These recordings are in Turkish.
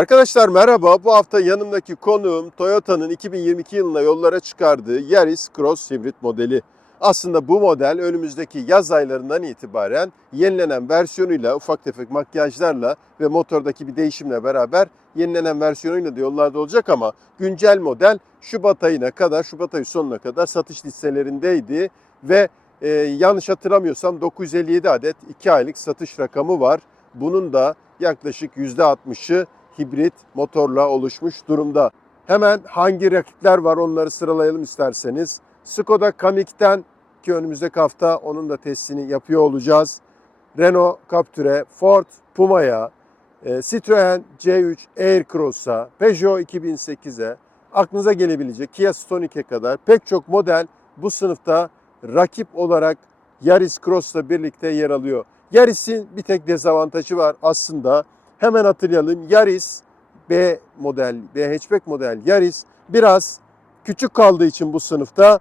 Arkadaşlar merhaba. Bu hafta yanımdaki konuğum Toyota'nın 2022 yılında yollara çıkardığı Yaris Cross hibrit modeli. Aslında bu model önümüzdeki yaz aylarından itibaren yenilenen versiyonuyla, ufak tefek makyajlarla ve motordaki bir değişimle beraber yenilenen versiyonuyla da yollarda olacak ama güncel model Şubat ayına kadar, Şubat ayı sonuna kadar satış listelerindeydi ve e, yanlış hatırlamıyorsam 957 adet 2 aylık satış rakamı var. Bunun da yaklaşık %60'ı hibrit motorla oluşmuş durumda. Hemen hangi rakipler var onları sıralayalım isterseniz. Skoda Kamik'ten ki önümüzdeki hafta onun da testini yapıyor olacağız. Renault Capture, Ford Puma'ya, e, Citroen C3 Aircross'a, Peugeot 2008'e, aklınıza gelebilecek Kia Stonic'e kadar pek çok model bu sınıfta rakip olarak Yaris Cross'la birlikte yer alıyor. Yaris'in bir tek dezavantajı var aslında. Hemen hatırlayalım. Yaris B model, B hatchback model Yaris biraz küçük kaldığı için bu sınıfta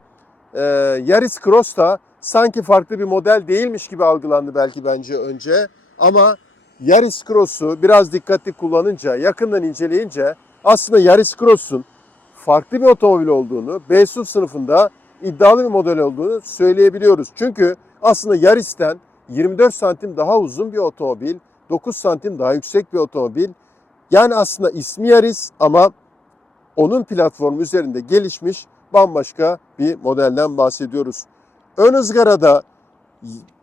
e, Yaris Cross da sanki farklı bir model değilmiş gibi algılandı belki bence önce. Ama Yaris Cross'u biraz dikkatli kullanınca, yakından inceleyince aslında Yaris Cross'un farklı bir otomobil olduğunu, B SUV sınıfında iddialı bir model olduğunu söyleyebiliyoruz. Çünkü aslında Yaris'ten 24 santim daha uzun bir otomobil, 9 santim daha yüksek bir otomobil. Yani aslında ismi Yaris ama onun platformu üzerinde gelişmiş bambaşka bir modelden bahsediyoruz. Ön ızgarada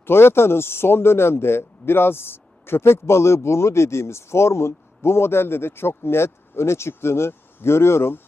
Toyota'nın son dönemde biraz köpek balığı burnu dediğimiz formun bu modelde de çok net öne çıktığını görüyorum.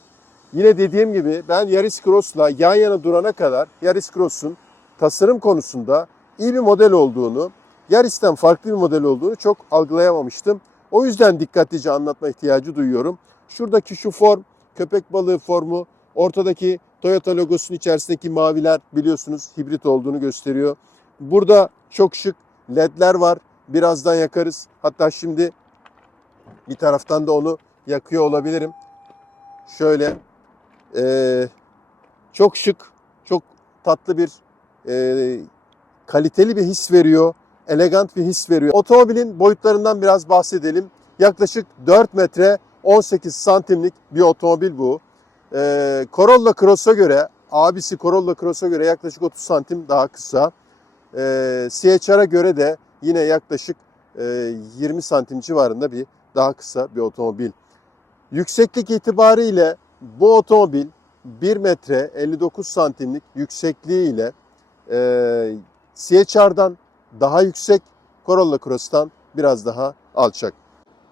Yine dediğim gibi ben Yaris Cross'la yan yana durana kadar Yaris Cross'un tasarım konusunda iyi bir model olduğunu, Yaris'ten farklı bir model olduğunu çok algılayamamıştım. O yüzden dikkatlice anlatma ihtiyacı duyuyorum. Şuradaki şu form, köpek balığı formu, ortadaki Toyota logosunun içerisindeki maviler biliyorsunuz hibrit olduğunu gösteriyor. Burada çok şık ledler var. Birazdan yakarız. Hatta şimdi bir taraftan da onu yakıyor olabilirim. Şöyle ee, çok şık, çok tatlı bir e, kaliteli bir his veriyor. Elegant bir his veriyor. Otomobilin boyutlarından biraz bahsedelim. Yaklaşık 4 metre 18 santimlik bir otomobil bu. Ee, Corolla Cross'a göre, abisi Corolla Cross'a göre yaklaşık 30 santim daha kısa. Ee, CHR'a göre de yine yaklaşık e, 20 santim civarında bir daha kısa bir otomobil. Yükseklik itibariyle bu otomobil 1 metre 59 santimlik yüksekliği ile e, CHR'dan daha yüksek, Corolla Cross'tan biraz daha alçak.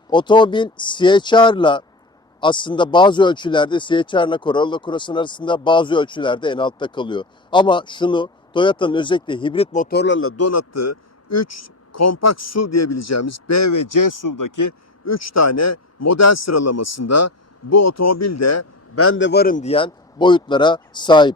Otomobil CHR'la aslında bazı ölçülerde CHR'la Corolla Cross'un arasında bazı ölçülerde en altta kalıyor. Ama şunu Toyota'nın özellikle hibrit motorlarla donattığı 3 kompakt SUV diyebileceğimiz B ve C SUV'daki 3 tane model sıralamasında bu otomobil de ben de varım diyen boyutlara sahip.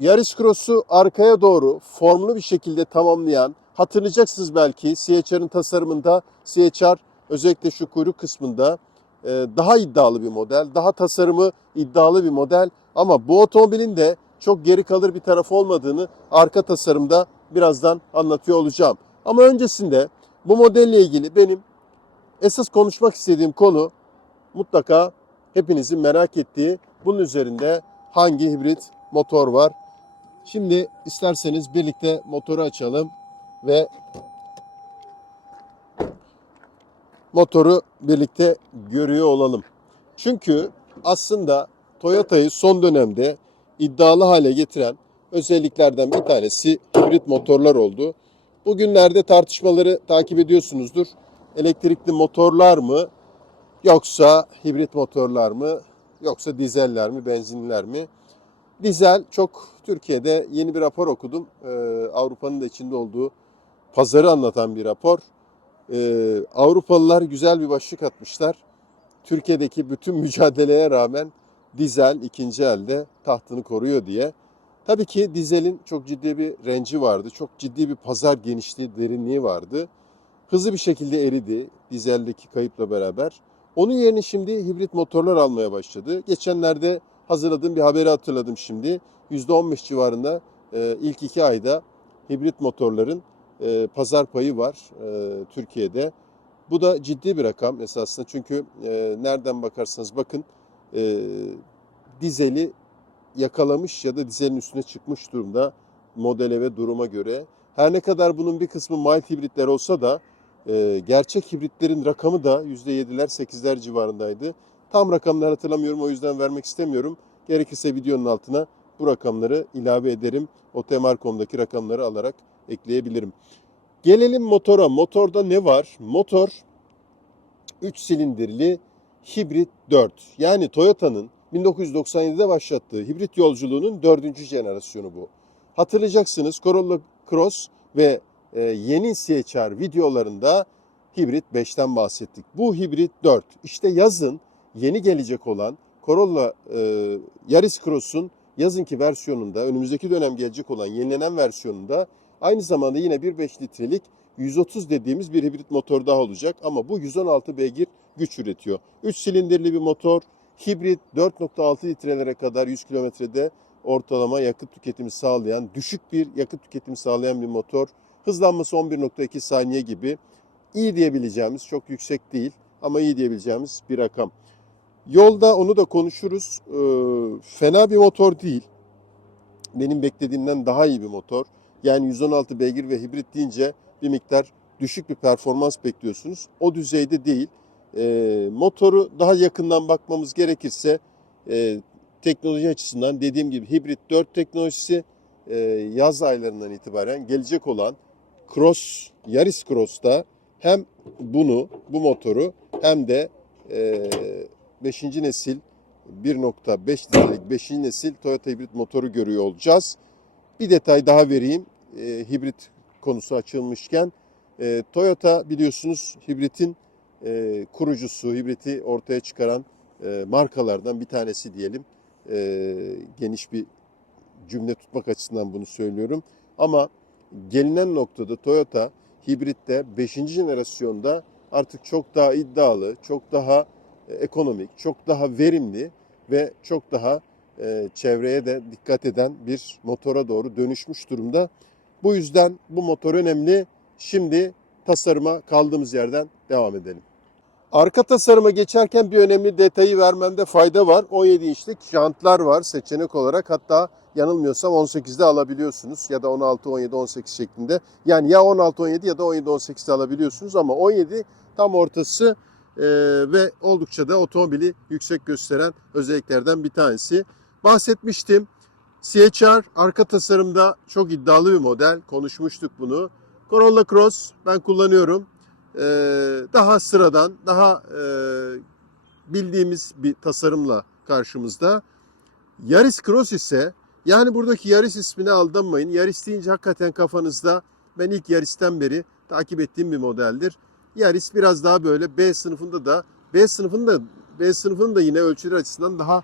Yaris Cross'u arkaya doğru formlu bir şekilde tamamlayan, hatırlayacaksınız belki CHR'ın tasarımında CHR özellikle şu kuyruk kısmında e, daha iddialı bir model, daha tasarımı iddialı bir model ama bu otomobilin de çok geri kalır bir tarafı olmadığını arka tasarımda birazdan anlatıyor olacağım. Ama öncesinde bu modelle ilgili benim esas konuşmak istediğim konu mutlaka hepinizin merak ettiği bunun üzerinde hangi hibrit motor var? Şimdi isterseniz birlikte motoru açalım ve motoru birlikte görüyor olalım. Çünkü aslında Toyota'yı son dönemde iddialı hale getiren özelliklerden bir tanesi hibrit motorlar oldu. Bugünlerde tartışmaları takip ediyorsunuzdur. Elektrikli motorlar mı yoksa hibrit motorlar mı yoksa dizeller mi benzinler mi? Dizel çok Türkiye'de yeni bir rapor okudum. Ee, Avrupa'nın da içinde olduğu pazarı anlatan bir rapor. Ee, Avrupalılar güzel bir başlık atmışlar. Türkiye'deki bütün mücadeleye rağmen dizel ikinci elde tahtını koruyor diye. Tabii ki dizelin çok ciddi bir renci vardı. Çok ciddi bir pazar genişliği, derinliği vardı. Hızlı bir şekilde eridi dizeldeki kayıpla beraber. Onun yerine şimdi hibrit motorlar almaya başladı. Geçenlerde hazırladığım bir haberi hatırladım şimdi. %15 civarında e, ilk iki ayda hibrit motorların e, pazar payı var e, Türkiye'de. Bu da ciddi bir rakam esasında çünkü nereden bakarsanız bakın dizeli yakalamış ya da dizelin üstüne çıkmış durumda modele ve duruma göre. Her ne kadar bunun bir kısmı mild hibritler olsa da gerçek hibritlerin rakamı da %7'ler 8'ler civarındaydı. Tam rakamları hatırlamıyorum o yüzden vermek istemiyorum. Gerekirse videonun altına bu rakamları ilave ederim. Otoemar.com'daki rakamları alarak ekleyebilirim. Gelelim motora. Motorda ne var? Motor 3 silindirli hibrit 4. Yani Toyota'nın 1997'de başlattığı hibrit yolculuğunun dördüncü jenerasyonu bu. Hatırlayacaksınız Corolla Cross ve e, yeni CHR videolarında hibrit 5'ten bahsettik. Bu hibrit 4. İşte yazın yeni gelecek olan Corolla e, Yaris Cross'un yazınki versiyonunda, önümüzdeki dönem gelecek olan yenilenen versiyonunda aynı zamanda yine 1.5 litrelik 130 dediğimiz bir hibrit motor daha olacak ama bu 116 beygir güç üretiyor. 3 silindirli bir motor, hibrit 4.6 litrelere kadar 100 kilometrede ortalama yakıt tüketimi sağlayan, düşük bir yakıt tüketimi sağlayan bir motor. Hızlanması 11.2 saniye gibi iyi diyebileceğimiz, çok yüksek değil ama iyi diyebileceğimiz bir rakam. Yolda onu da konuşuruz. Ee, fena bir motor değil. Benim beklediğimden daha iyi bir motor. Yani 116 beygir ve hibrit deyince bir miktar düşük bir performans bekliyorsunuz. O düzeyde değil. Ee, motoru daha yakından bakmamız gerekirse e, teknoloji açısından dediğim gibi hibrit 4 teknolojisi e, yaz aylarından itibaren gelecek olan Cross, Yaris Cross'ta hem bunu, bu motoru hem de e, 5. nesil 1.5 litrelik 5. nesil Toyota hibrit motoru görüyor olacağız. Bir detay daha vereyim. E, hibrit konusu açılmışken e, Toyota biliyorsunuz hibritin e, kurucusu, hibriti ortaya çıkaran e, markalardan bir tanesi diyelim. E, geniş bir cümle tutmak açısından bunu söylüyorum. Ama gelinen noktada Toyota hibritte 5. jenerasyonda artık çok daha iddialı, çok daha ekonomik, çok daha verimli ve çok daha e, çevreye de dikkat eden bir motora doğru dönüşmüş durumda. Bu yüzden bu motor önemli. Şimdi tasarıma kaldığımız yerden devam edelim. Arka tasarıma geçerken bir önemli detayı vermemde fayda var. 17 inçlik jantlar var seçenek olarak. Hatta yanılmıyorsam 18'de alabiliyorsunuz ya da 16, 17, 18 şeklinde. Yani ya 16, 17 ya da 17, 18'de alabiliyorsunuz ama 17 tam ortası e, ve oldukça da otomobili yüksek gösteren özelliklerden bir tanesi. Bahsetmiştim. CHR arka tasarımda çok iddialı bir model. Konuşmuştuk bunu. Corolla Cross ben kullanıyorum. Ee, daha sıradan, daha e, bildiğimiz bir tasarımla karşımızda. Yaris Cross ise yani buradaki Yaris ismine aldanmayın. Yaris deyince hakikaten kafanızda ben ilk Yaris'ten beri takip ettiğim bir modeldir. Yaris biraz daha böyle B sınıfında da B sınıfında B sınıfının da yine ölçüler açısından daha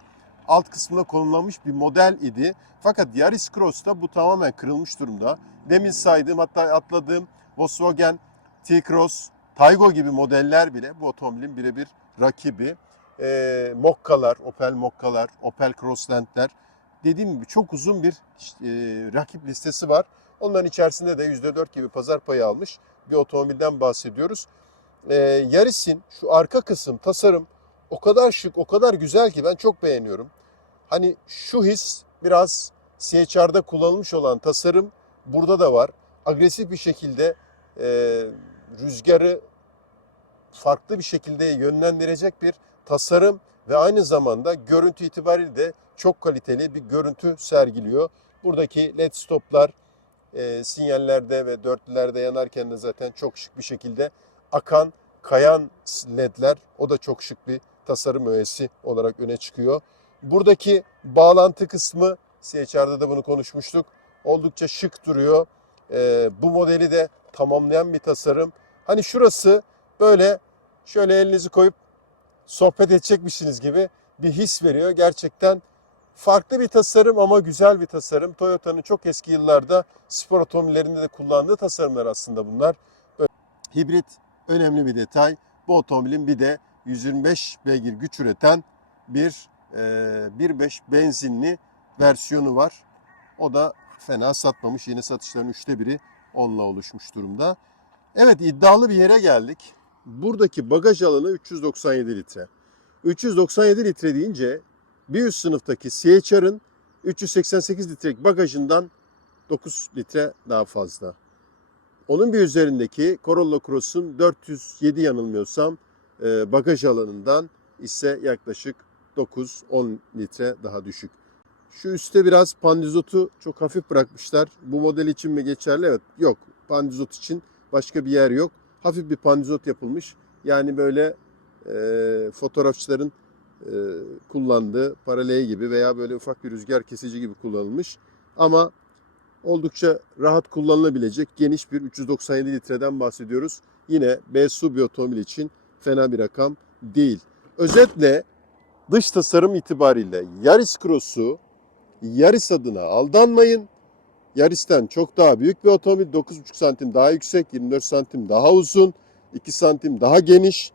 alt kısmına konumlanmış bir model idi. Fakat Yaris Cross'ta bu tamamen kırılmış durumda. Demin saydığım hatta atladığım Volkswagen T-Cross, Taygo gibi modeller bile bu otomobilin birebir rakibi. Ee, Mokka'lar, Opel Mokka'lar, Opel Crossland'ler dediğim gibi çok uzun bir e, rakip listesi var. Onların içerisinde de %4 gibi pazar payı almış bir otomobilden bahsediyoruz. Ee, Yaris'in şu arka kısım, tasarım o kadar şık, o kadar güzel ki ben çok beğeniyorum. Hani şu his biraz CHR'da kullanılmış olan tasarım burada da var. Agresif bir şekilde e, rüzgarı farklı bir şekilde yönlendirecek bir tasarım ve aynı zamanda görüntü itibariyle de çok kaliteli bir görüntü sergiliyor. Buradaki led stoplar e, sinyallerde ve dörtlülerde yanarken de zaten çok şık bir şekilde akan, kayan ledler o da çok şık bir tasarım öğesi olarak öne çıkıyor. Buradaki bağlantı kısmı CHR'da da bunu konuşmuştuk. Oldukça şık duruyor. E, bu modeli de tamamlayan bir tasarım. Hani şurası böyle şöyle elinizi koyup sohbet edecekmişsiniz gibi bir his veriyor. Gerçekten farklı bir tasarım ama güzel bir tasarım. Toyota'nın çok eski yıllarda spor otomobillerinde de kullandığı tasarımlar aslında bunlar. Böyle hibrit önemli bir detay. Bu otomobilin bir de 125 beygir güç üreten bir e, 1.5 benzinli versiyonu var. O da fena satmamış. Yeni satışların üçte biri onunla oluşmuş durumda. Evet iddialı bir yere geldik. buradaki bagaj alanı 397 litre. 397 litre deyince bir üst sınıftaki CHR'ın 388 litrelik bagajından 9 litre daha fazla. Onun bir üzerindeki Corolla Cross'un 407 yanılmıyorsam e, bagaj alanından ise yaklaşık 9-10 litre daha düşük. Şu üstte biraz pandizotu çok hafif bırakmışlar. Bu model için mi geçerli? Evet. Yok. Pandizot için başka bir yer yok. Hafif bir pandizot yapılmış. Yani böyle e, fotoğrafçıların e, kullandığı paralel gibi veya böyle ufak bir rüzgar kesici gibi kullanılmış. Ama oldukça rahat kullanılabilecek geniş bir 397 litreden bahsediyoruz. Yine B SUV bir otomobil için fena bir rakam değil. Özetle dış tasarım itibariyle Yaris Cross'u Yaris adına aldanmayın. Yaris'ten çok daha büyük bir otomobil. 9,5 santim daha yüksek, 24 santim daha uzun, 2 santim daha geniş.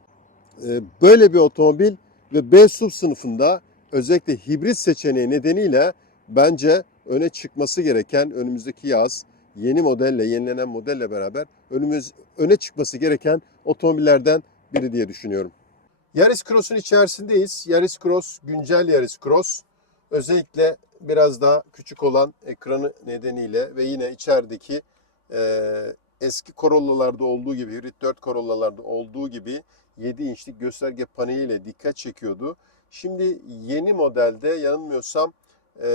Ee, Böyle bir otomobil ve B SUV sınıfında özellikle hibrit seçeneği nedeniyle bence öne çıkması gereken önümüzdeki yaz yeni modelle, yenilenen modelle beraber önümüz öne çıkması gereken otomobillerden biri diye düşünüyorum. Yaris Cross'un içerisindeyiz. Yaris Cross, güncel Yaris Cross. Özellikle biraz daha küçük olan ekranı nedeniyle ve yine içerideki e, eski Corolla'larda olduğu gibi, Hybrid 4 Corolla'larda olduğu gibi 7 inçlik gösterge paneliyle dikkat çekiyordu. Şimdi yeni modelde yanılmıyorsam e,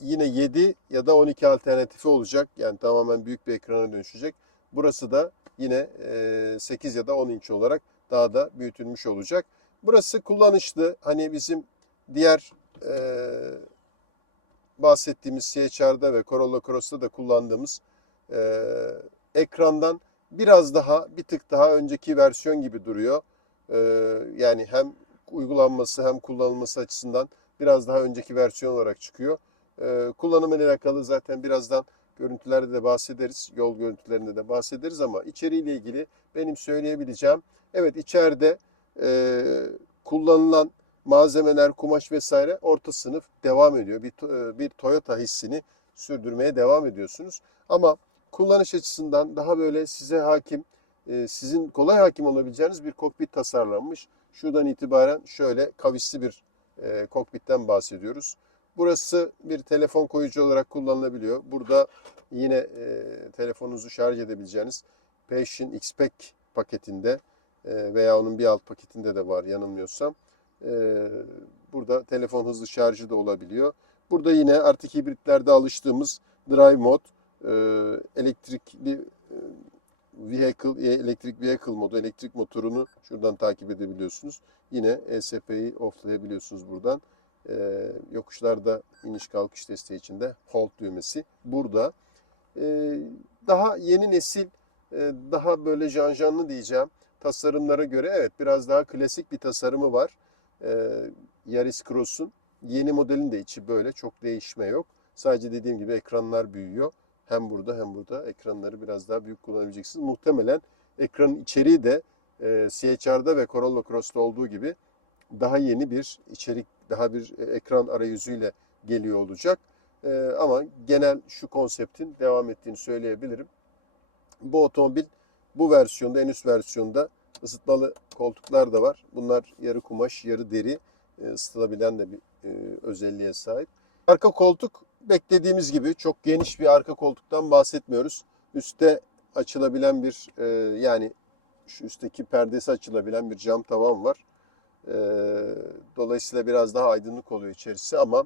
yine 7 ya da 12 alternatifi olacak. Yani tamamen büyük bir ekrana dönüşecek. Burası da yine e, 8 ya da 10 inç olarak daha da büyütülmüş olacak. Burası kullanışlı. Hani bizim diğer e, bahsettiğimiz CHR'da ve Corolla Cross'ta da kullandığımız e, ekrandan biraz daha bir tık daha önceki versiyon gibi duruyor. E, yani hem uygulanması hem kullanılması açısından biraz daha önceki versiyon olarak çıkıyor. E, kullanımıyla alakalı zaten birazdan görüntülerde de bahsederiz. Yol görüntülerinde de bahsederiz ama içeriğiyle ilgili benim söyleyebileceğim evet içeride e, kullanılan malzemeler, kumaş vesaire orta sınıf devam ediyor. Bir, to- bir Toyota hissini sürdürmeye devam ediyorsunuz. Ama kullanış açısından daha böyle size hakim, e, sizin kolay hakim olabileceğiniz bir kokpit tasarlanmış. Şuradan itibaren şöyle kavisli bir e, kokpitten bahsediyoruz. Burası bir telefon koyucu olarak kullanılabiliyor. Burada yine e, telefonunuzu şarj edebileceğiniz Passion X-Pack paketinde e, veya onun bir alt paketinde de var yanılmıyorsam. Ee, Burada telefon hızlı şarjı da olabiliyor. Burada yine artık hibritlerde alıştığımız Drive Mode, e, elektrikli e, vehicle, elektrik vehicle modu, elektrik motorunu şuradan takip edebiliyorsunuz. Yine ESP'yi offlayabiliyorsunuz buradan. Ee, Yokuşlarda iniş kalkış desteği için de hold düğmesi burada. Ee, Daha yeni nesil, e, daha böyle janjanlı diyeceğim tasarımlara göre evet biraz daha klasik bir tasarımı var. Ee, Yaris Cross'un yeni modelin de içi böyle çok değişme yok. Sadece dediğim gibi ekranlar büyüyor. Hem burada hem burada ekranları biraz daha büyük kullanabileceksiniz. Muhtemelen ekranın içeriği de e, CHR'da ve Corolla Cross'ta olduğu gibi daha yeni bir içerik, daha bir e, ekran arayüzüyle geliyor olacak. E, ama genel şu konseptin devam ettiğini söyleyebilirim. Bu otomobil bu versiyonda, en üst versiyonda ısıtmalı koltuklar da var. Bunlar yarı kumaş, yarı deri e, ısıtılabilen de bir e, özelliğe sahip. Arka koltuk beklediğimiz gibi çok geniş bir arka koltuktan bahsetmiyoruz. Üste açılabilen bir yani şu üstteki perdesi açılabilen bir cam tavan var. Dolayısıyla biraz daha aydınlık oluyor içerisi ama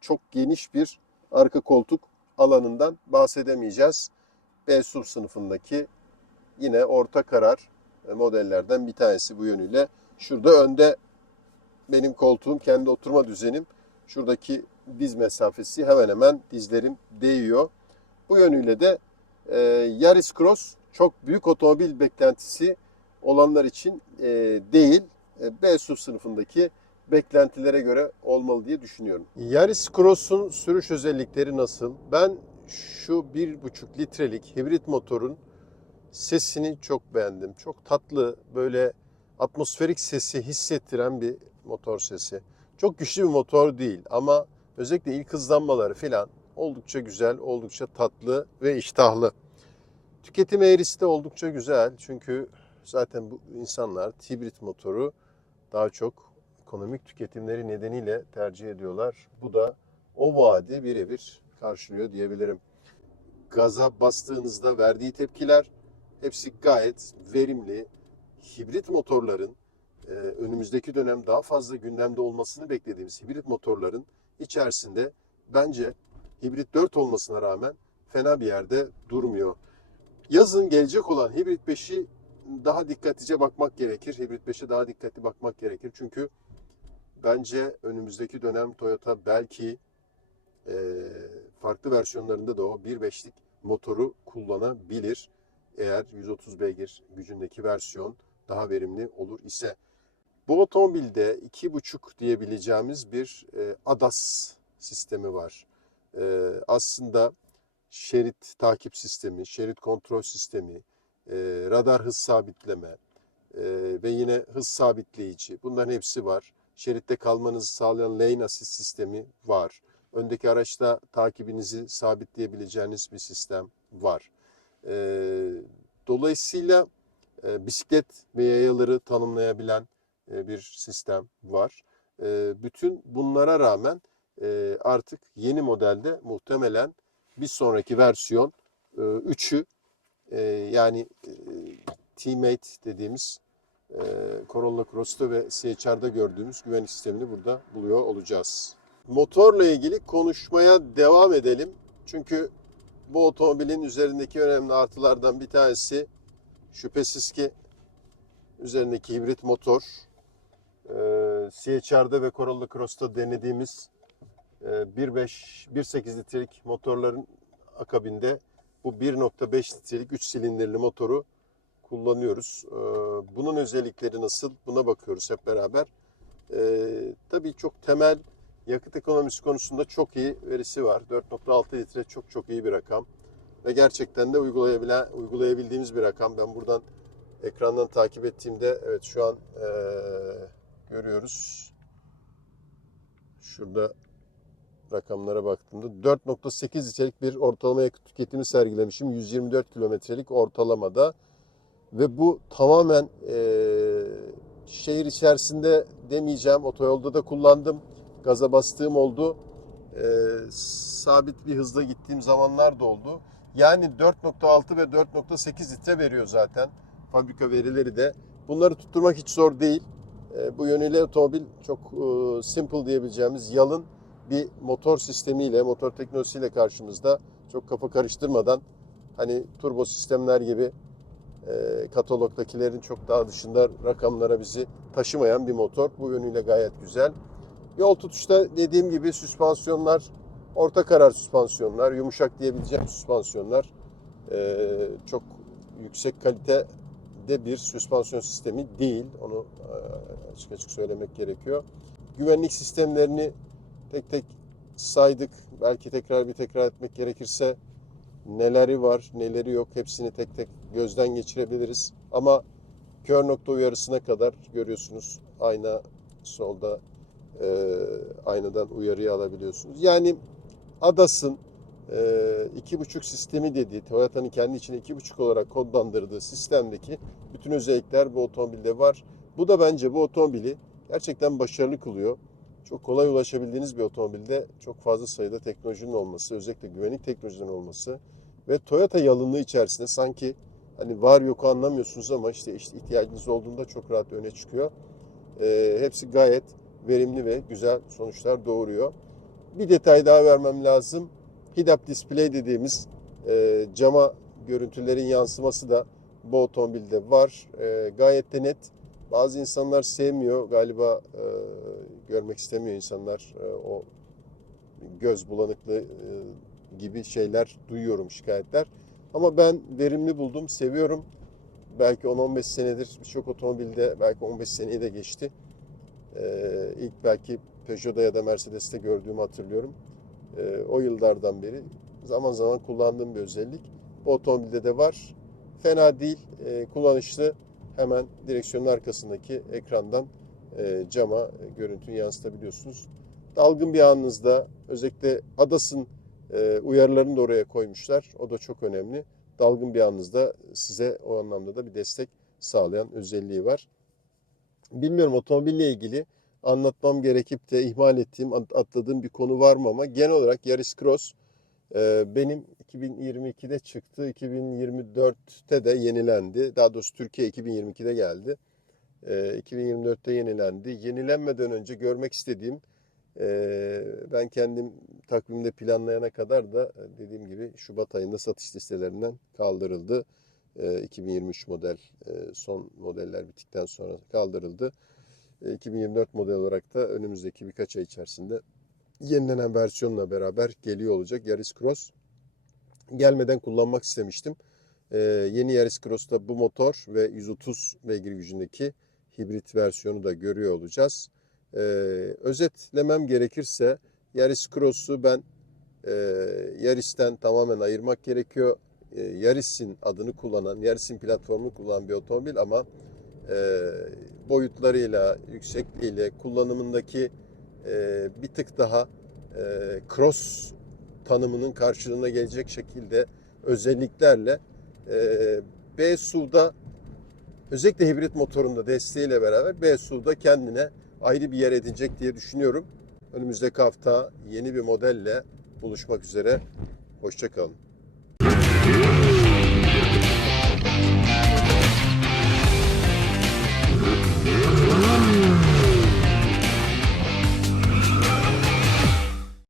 çok geniş bir arka koltuk alanından bahsedemeyeceğiz. B SUV sınıfındaki yine orta karar modellerden bir tanesi bu yönüyle. Şurada önde benim koltuğum, kendi oturma düzenim. Şuradaki diz mesafesi hemen hemen dizlerim değiyor. Bu yönüyle de e, Yaris Cross çok büyük otomobil beklentisi olanlar için e, değil. E, B SUV sınıfındaki beklentilere göre olmalı diye düşünüyorum. Yaris Cross'un sürüş özellikleri nasıl? Ben şu 1,5 litrelik hibrit motorun sesini çok beğendim. Çok tatlı, böyle atmosferik sesi hissettiren bir motor sesi. Çok güçlü bir motor değil ama özellikle ilk hızlanmaları falan oldukça güzel, oldukça tatlı ve iştahlı. Tüketim eğrisi de oldukça güzel çünkü Zaten bu insanlar hibrit motoru daha çok ekonomik tüketimleri nedeniyle tercih ediyorlar. Bu da o vaadi birebir karşılıyor diyebilirim. Gaza bastığınızda verdiği tepkiler hepsi gayet verimli. Hibrit motorların e, önümüzdeki dönem daha fazla gündemde olmasını beklediğimiz hibrit motorların içerisinde bence hibrit 4 olmasına rağmen fena bir yerde durmuyor. Yazın gelecek olan hibrit 5'i daha dikkatlice bakmak gerekir. Hibrit 5'e daha dikkatli bakmak gerekir. Çünkü bence önümüzdeki dönem Toyota belki e, farklı versiyonlarında da o 1.5'lik motoru kullanabilir. Eğer 130 beygir gücündeki versiyon daha verimli olur ise. Bu otomobilde 2.5 diyebileceğimiz bir e, ADAS sistemi var. E, aslında şerit takip sistemi, şerit kontrol sistemi, e, radar hız sabitleme e, ve yine hız sabitleyici. Bunların hepsi var. Şeritte kalmanızı sağlayan lane assist sistemi var. Öndeki araçta takibinizi sabitleyebileceğiniz bir sistem var. E, dolayısıyla bisiklet ve yayaları tanımlayabilen bir sistem var. Bütün bunlara rağmen artık yeni modelde muhtemelen bir sonraki versiyon e, 3'ü e, yani e, Teammate dediğimiz e, Corolla Cross'ta ve CHR'da gördüğümüz güvenlik sistemini burada buluyor olacağız. Motorla ilgili konuşmaya devam edelim. Çünkü bu otomobilin üzerindeki önemli artılardan bir tanesi şüphesiz ki üzerindeki hibrit motor. Ee, CHR'da ve Corolla Cross'ta denediğimiz e, 1.5 1.8 litrelik motorların akabinde bu 1.5 litrelik 3 silindirli motoru kullanıyoruz. Ee, bunun özellikleri nasıl? Buna bakıyoruz hep beraber. Ee, tabii çok temel yakıt ekonomisi konusunda çok iyi verisi var. 4.6 litre çok çok iyi bir rakam. Ve gerçekten de uygulayabilen, uygulayabildiğimiz bir rakam. Ben buradan ekrandan takip ettiğimde evet şu an eee, görüyoruz. Şurada rakamlara baktığımda 4.8 litrelik bir ortalama yakıt tüketimi sergilemişim. 124 kilometrelik ortalamada. Ve bu tamamen eee, şehir içerisinde demeyeceğim. Otoyolda da kullandım. Gaza bastığım oldu. Eee, sabit bir hızda gittiğim zamanlar da oldu. Yani 4.6 ve 4.8 litre veriyor zaten. Fabrika verileri de. Bunları tutturmak hiç zor değil. E, bu yönüyle otomobil çok e, simple diyebileceğimiz yalın bir motor sistemiyle, motor teknolojisiyle karşımızda. Çok kafa karıştırmadan hani turbo sistemler gibi e, katalogdakilerin çok daha dışında rakamlara bizi taşımayan bir motor. Bu yönüyle gayet güzel. Yol tutuşta dediğim gibi süspansiyonlar orta karar süspansiyonlar, yumuşak diyebileceğim süspansiyonlar. Ee, çok yüksek kalitede bir süspansiyon sistemi değil. Onu e, açık açık söylemek gerekiyor. Güvenlik sistemlerini tek tek saydık. Belki tekrar bir tekrar etmek gerekirse neleri var, neleri yok hepsini tek tek gözden geçirebiliriz. Ama kör nokta uyarısına kadar görüyorsunuz ayna solda e, aynadan uyarıyı alabiliyorsunuz. Yani ADAS'ın e, iki buçuk sistemi dediği, Toyota'nın kendi içine iki buçuk olarak kodlandırdığı sistemdeki bütün özellikler bu otomobilde var. Bu da bence bu otomobili gerçekten başarılı kılıyor. Çok kolay ulaşabildiğiniz bir otomobilde çok fazla sayıda teknolojinin olması, özellikle güvenlik teknolojilerinin olması ve Toyota yalınlığı içerisinde sanki hani var yoku anlamıyorsunuz ama işte, işte ihtiyacınız olduğunda çok rahat öne çıkıyor. E, hepsi gayet verimli ve güzel sonuçlar doğuruyor. Bir detay daha vermem lazım. Head-up display dediğimiz e, cama görüntülerin yansıması da bu otomobilde var. E, gayet de net. Bazı insanlar sevmiyor. Galiba e, görmek istemiyor insanlar e, o göz bulanıklığı e, gibi şeyler duyuyorum şikayetler. Ama ben verimli buldum, seviyorum. Belki 10-15 senedir birçok otomobilde belki 15 seneyi de geçti. Ee, ilk belki Peugeot'da ya da Mercedes'te gördüğümü hatırlıyorum. Ee, o yıllardan beri zaman zaman kullandığım bir özellik. Bu otomobilde de var. Fena değil, e, kullanışlı. Hemen direksiyonun arkasındaki ekrandan e, cama e, görüntüyü yansıtabiliyorsunuz. Dalgın bir anınızda özellikle ADAS'ın e, uyarılarını da oraya koymuşlar. O da çok önemli. Dalgın bir anınızda size o anlamda da bir destek sağlayan özelliği var. Bilmiyorum otomobille ilgili anlatmam gerekip de ihmal ettiğim, at- atladığım bir konu var mı ama genel olarak Yaris Cross e, benim 2022'de çıktı, 2024'te de yenilendi. Daha doğrusu Türkiye 2022'de geldi. E, 2024'te yenilendi. Yenilenmeden önce görmek istediğim, e, ben kendim takvimde planlayana kadar da e, dediğim gibi Şubat ayında satış listelerinden kaldırıldı. E, 2023 model e, son modeller bittikten sonra kaldırıldı. E, 2024 model olarak da önümüzdeki birkaç ay içerisinde yenilenen versiyonla beraber geliyor olacak Yaris Cross. Gelmeden kullanmak istemiştim. E, yeni Yaris Cross'ta bu motor ve 130 beygir gücündeki hibrit versiyonu da görüyor olacağız. E, özetlemem gerekirse Yaris Cross'u ben e, Yaris'ten tamamen ayırmak gerekiyor. E, Yaris'in adını kullanan, Yaris'in platformunu kullanan bir otomobil ama e, boyutlarıyla, yüksekliğiyle, kullanımındaki e, bir tık daha e, cross tanımının karşılığına gelecek şekilde özelliklerle e, B SUV'da özellikle hibrit motorunda desteğiyle beraber B SUV'da kendine ayrı bir yer edinecek diye düşünüyorum. Önümüzdeki hafta yeni bir modelle buluşmak üzere. Hoşçakalın.